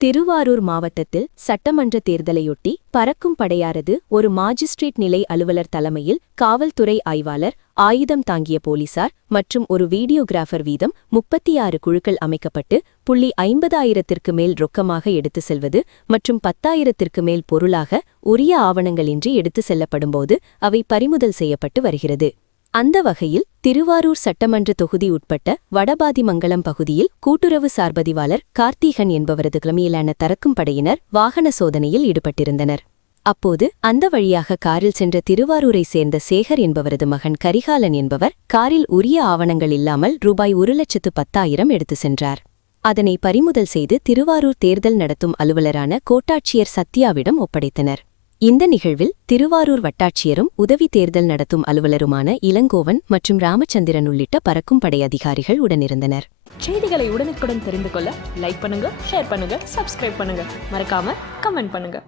திருவாரூர் மாவட்டத்தில் சட்டமன்ற தேர்தலையொட்டி பறக்கும் படையாரது ஒரு மாஜிஸ்ட்ரேட் நிலை அலுவலர் தலைமையில் காவல்துறை ஆய்வாளர், ஆயுதம் தாங்கிய போலீசார் மற்றும் ஒரு வீடியோகிராஃபர் வீதம் 36 குழுக்கள் அமைக்கப்பட்டு 50,000க்கு மேல் ரொக்கமாக எடுத்து செல்வது மற்றும் 10,000க்கு மேல் பொருளாக உரிய ஆவணங்களின்றி எடுத்து செல்லப்படும்போது அவை பறிமுதல் செய்யப்பட்டு வருகிறது. அந்த வகையில் திருவாரூர் சட்டமன்ற தொகுதி உட்பட்ட வடபாதிமங்கலம் பகுதியில் கூட்டுறவு சார்பதிவாளர் கார்த்திகன் என்பவரது தலைமையிலான தரக்கும் படையினர் வாகன சோதனையில் ஈடுபட்டிருந்தனர். அப்போது அந்த வழியாக காரில் சென்ற திருவாரூரை சேர்ந்த சேகர் என்பவரது மகன் கரிகாலன் என்பவர் காரில் உரிய ஆவணங்கள் இல்லாமல் ரூபாய் 1,10,000 எடுத்து சென்றார். அதனை பறிமுதல் செய்து திருவாரூர் தேர்தல் நடத்தும் அலுவலரான கோட்டாட்சியர் சத்யாவிடம் ஒப்படைத்தனர். இந்த நிகழ்வில் திருவாரூர் வட்டாட்சியரும் உதவி தேர்தல் நடத்தும் அலுவலருமான இளங்கோவன் மற்றும் ராமச்சந்திரன் உள்ளிட்ட பறக்கும் படை அதிகாரிகள் உடனிருந்தனர். செய்திகளை உடனுக்குடன் தெரிந்து கொள்ள லைக் பண்ணுங்க, ஷேர் பண்ணுங்க, சப்ஸ்கிரைப் பண்ணுங்க, மறக்காம கமெண்ட் பண்ணுங்க.